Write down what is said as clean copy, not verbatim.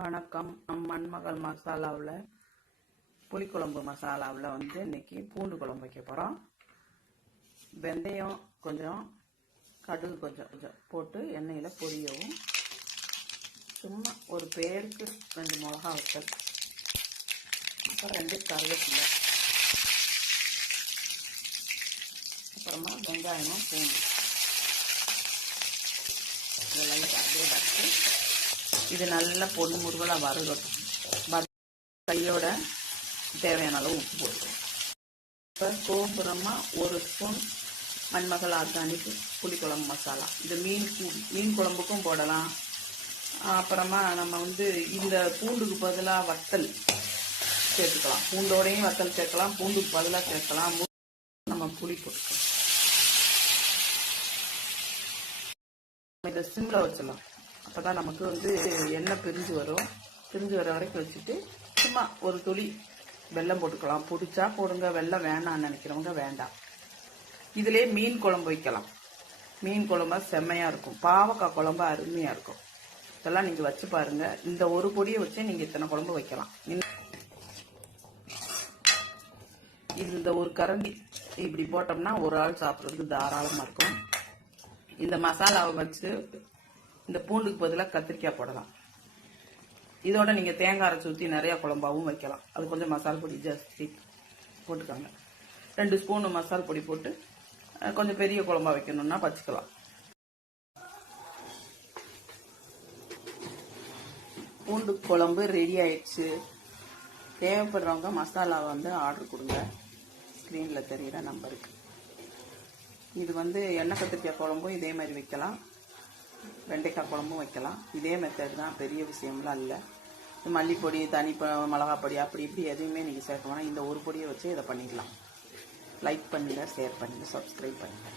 வணக்கம். மண்மகள் மசாலாவில் புளிக்குழம்பு மசாலாவில் இன்னைக்கு பூண்டு குழம்பு வைக்க போகிறோம். வெந்தயம் கொஞ்சம், கடுகு கொஞ்சம் போட்டு எண்ணெயில் பொரியவும், சும்மா ஒரு பேருக்கு 2 மிளகா வத்தல், அப்புறம் 2 கருவேப்பிலை, அப்புறமா வெங்காயமும் பூண்டு இதெல்லாம் அப்படியே வச்சு இது நல்லா பொண்ணு முருகலாக வறுகட்டும். கையோட தேவையான அளவு உப்பு போட்டுருவோம். இப்போ கோபுரமாக 1 ஸ்பூன் மண்மகள் ஆர்கானிக் புளிக்குழம்பு மசாலா. இது மீன் குழம்புக்கும் போடலாம். அப்புறமா நம்ம இந்த பூண்டுக்கு பதிலாக வத்தல் சேர்த்துக்கலாம். பூண்டோடையும் வத்தல் சேர்க்கலாம், பூண்டுக்கு பதிலாக சேர்க்கலாம். நம்ம புளி போட்டுக்கலாம். இதை சிம்மில் வச்சிடலாம். அப்போ தான் நமக்கு எண்ணெய் பிரிஞ்சு வரும். பிரிஞ்சு வர வரைக்கும் வச்சுட்டு சும்மா ஒரு துளி வெல்லம் போட்டுக்கலாம். பிடிச்சா போடுங்க, வெல்லம் வேணான்னு நினைக்கிறவங்க வேண்டாம். இதிலே மீன் குழம்பு வைக்கலாம். மீன் குழம்பா செம்மையாக இருக்கும். பாவக்காய் குழம்பு அருமையாக இருக்கும். இதெல்லாம் நீங்கள் வச்சு பாருங்க. இந்த ஒரு பொடியை வச்சு நீங்கள் இத்தனை குழம்பு வைக்கலாம். இந்த ஒரு கரண்டி இப்படி போட்டோம்னா ஒரு ஆள் சாப்பிட்றது தாராளமாக இருக்கும். இந்த மசாலாவை வச்சு இந்த பூண்டுக்கு பதிலாக கத்திரிக்காய் போடலாம். இதோட நீங்கள் தேங்காய் அரைச்சி ஊற்றி நிறையா குழம்பாவும் வைக்கலாம். அது கொஞ்சம் மசாலா பொடி ஜாஸ்தி போட்டுக்காங்க. 2 ஸ்பூன் மசாலா பொடி போட்டு கொஞ்சம் பெரிய குழம்பா வைக்கணும்னா வச்சுக்கலாம். பூண்டு குழம்பு ரெடி ஆயிடுச்சு. தேவைப்படுறவங்க மசாலா ஆர்டர் கொடுங்க. ஸ்க்ரீனில் தெரிகிற நம்பருக்கு. இது எண்ணெய் கத்திரிக்காய் குழம்பும் இதே மாதிரி வைக்கலாம். வெண்டைக்காய் குழம்பும் வைக்கலாம். இதே மெத்தட் தான், பெரிய விஷயம்லாம் இல்லை. மல்லிப்பொடி, தனி மிளகாப்பொடி அப்படி இப்படி எதுவுமே நீங்கள் சேர்க்க வேணாம். இந்த ஒரு பொடியை வச்சு இதை பண்ணிடலாம். லைக் பண்ணுங்கள், ஷேர் பண்ணுங்கள், சப்ஸ்கிரைப் பண்ணுங்கள்.